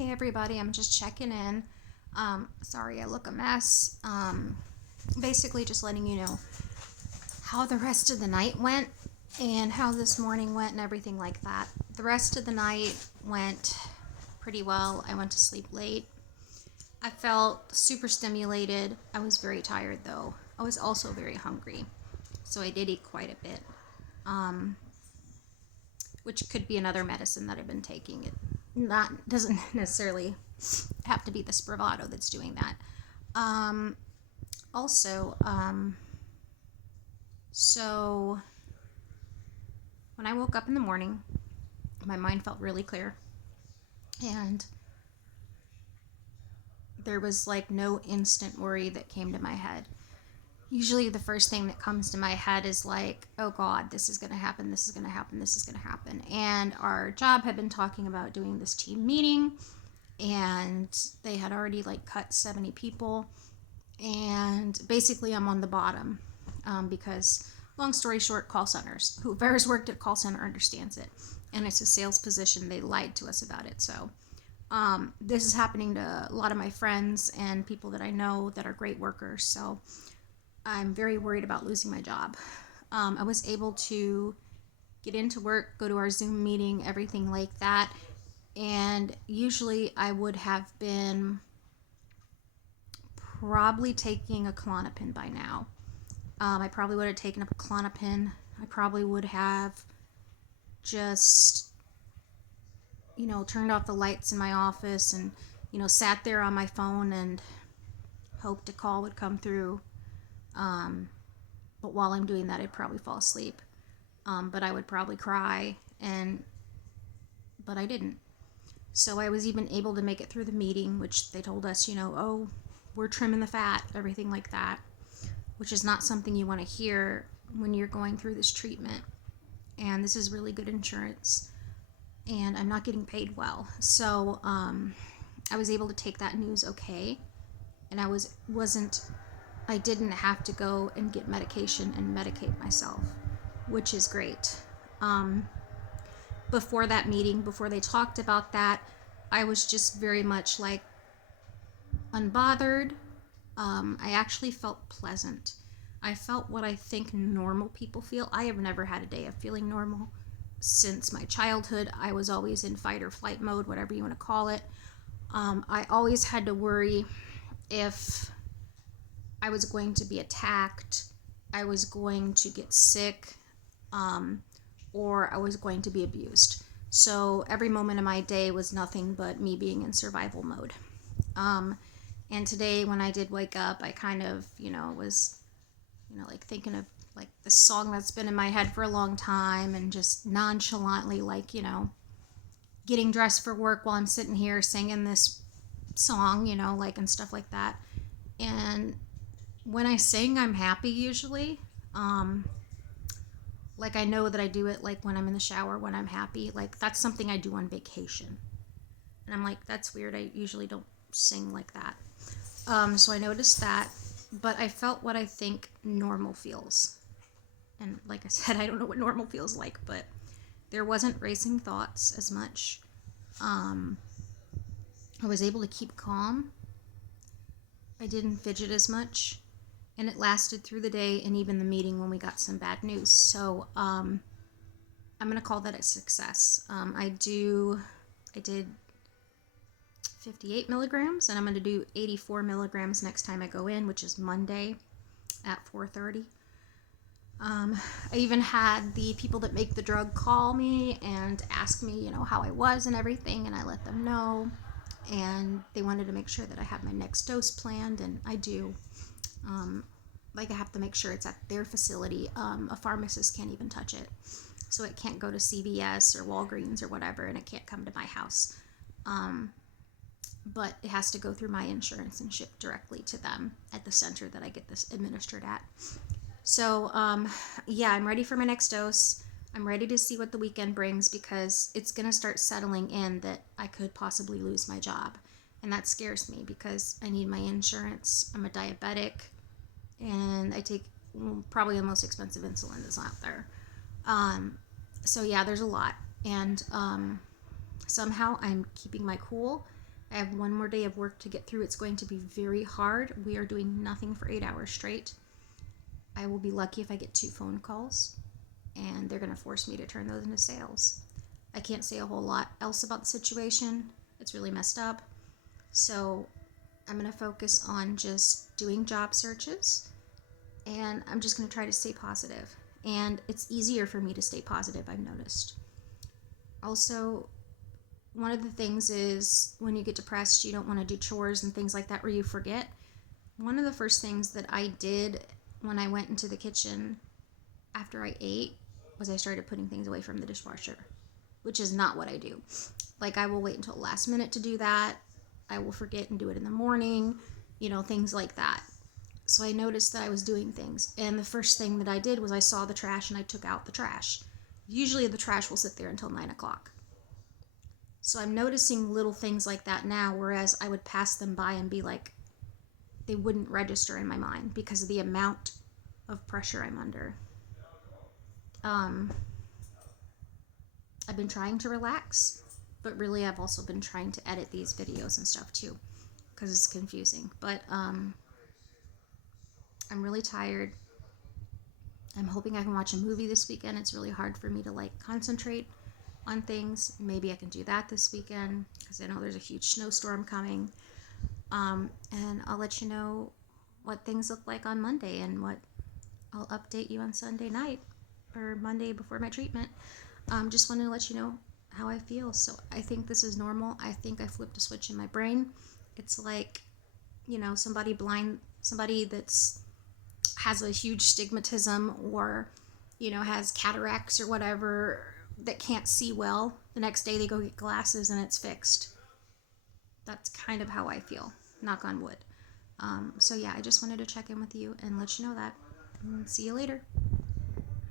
Hey everybody, I'm just checking in. Sorry I look a mess. Basically just letting you know how the rest of the night went and how this morning went and everything like that. The rest of the night went pretty well. I went to sleep late. I felt super stimulated. I was very tired though. I was also very hungry. So I did eat quite a bit. Which could be another medicine that I've been taking. It not doesn't necessarily have to be the Spravato that's doing that. Um, also, so when I woke up in the morning, my mind felt really clear, and there was like no instant worry that came to my head. Usually the first thing that comes to my head is like, oh God, this is going to happen, this is going to happen, this is going to happen. And our job had been talking about doing this team meeting, and they had already like cut 70 people. And basically I'm on the bottom because, long story short, call centers. Whoever's worked at call center understands it. And it's a sales position. They lied to us about it. So this is happening to a lot of my friends and people that I know that are great workers. So I'm very worried about losing my job. I was able to get into work, go to our Zoom meeting, everything like that. And usually I would have been probably taking a Klonopin by now. I probably would have taken up a Klonopin. I probably would have just, turned off the lights in my office and, sat there on my phone and hoped a call would come through. But while I'm doing that, I'd probably fall asleep. But I would probably cry, but I didn't. So I was even able to make it through the meeting, which they told us, oh, we're trimming the fat, everything like that, which is not something you want to hear when you're going through this treatment. And this is really good insurance, and I'm not getting paid well. So I was able to take that news okay, and I didn't have to go and get medication and medicate myself, which is great. Before that meeting, before they talked about that, I was just very much like unbothered. I actually felt pleasant. I felt what I think normal people feel. I have never had a day of feeling normal since my childhood. I was always in fight or flight mode, whatever you want to call it. I always had to worry if I was going to be attacked, I was going to get sick, or I was going to be abused. So every moment of my day was nothing but me being in survival mode. And today when I did wake up, I kind of, was, like thinking of like this song that's been in my head for a long time, and just nonchalantly, like, getting dressed for work while I'm sitting here singing this song, like, and stuff like that. And when I sing, I'm happy usually. Like, I know that I do it like when I'm in the shower, when I'm happy. Like, that's something I do on vacation. And I'm like, that's weird. I usually don't sing like that. So I noticed that, but I felt what I think normal feels. And like I said, I don't know what normal feels like, but there wasn't racing thoughts as much. I was able to keep calm. I didn't fidget as much, and it lasted through the day and even the meeting when we got some bad news. So I'm gonna call that a success. I did 58 milligrams, and I'm going to do 84 milligrams next time I go in, which is Monday at 4:30. I even had the people that make the drug call me and ask me, how I was and everything, and I let them know. And they wanted to make sure that I have my next dose planned, and I do. I have to make sure it's at their facility. A pharmacist can't even touch it. So it can't go to CVS or Walgreens or whatever, and it can't come to my house. But it has to go through my insurance and ship directly to them at the center that I get this administered at. So, yeah, I'm ready for my next dose. I'm ready to see what the weekend brings, because it's going to start settling in that I could possibly lose my job. And that scares me because I need my insurance. I'm a diabetic, and I take probably the most expensive insulin that's out there. So, yeah, there's a lot. And somehow I'm keeping my cool. I have one more day of work to get through. It's going to be very hard. We are doing nothing for 8 hours straight. I will be lucky if I get 2 phone calls, and they're going to force me to turn those into sales. I can't say a whole lot else about the situation. It's really messed up. So I'm going to focus on just doing job searches, and I'm just going to try to stay positive. And it's easier for me to stay positive, I've noticed. Also, one of the things is when you get depressed, you don't want to do chores and things like that where you forget. One of the first things that I did when I went into the kitchen after I ate was I started putting things away from the dishwasher, which is not what I do. Like, I will wait until the last minute to do that. I will forget and do it in the morning, things like that. So I noticed that I was doing things, and the first thing that I did was I saw the trash and I took out the trash. Usually the trash will sit there until 9 o'clock. So I'm noticing little things like that now, whereas I would pass them by and be like, they wouldn't register in my mind because of the amount of pressure I'm under. I've been trying to relax, but really I've also been trying to edit these videos and stuff too, because it's confusing. But I'm really tired. I'm hoping I can watch a movie this weekend. It's really hard for me to concentrate on things. Maybe I can do that this weekend because I know there's a huge snowstorm coming. And I'll let you know what things look like on Monday, and what I'll update you on Sunday night or Monday before my treatment. Just wanted to let you know how I feel. So I think this is normal. I think I flipped a switch in my brain. It's like, somebody that's has a huge stigmatism, or has cataracts or whatever, that can't see well. The next day they go get glasses and it's fixed. That's kind of how I feel, knock on wood. So yeah, I just wanted to check in with you and let you know that. See you later.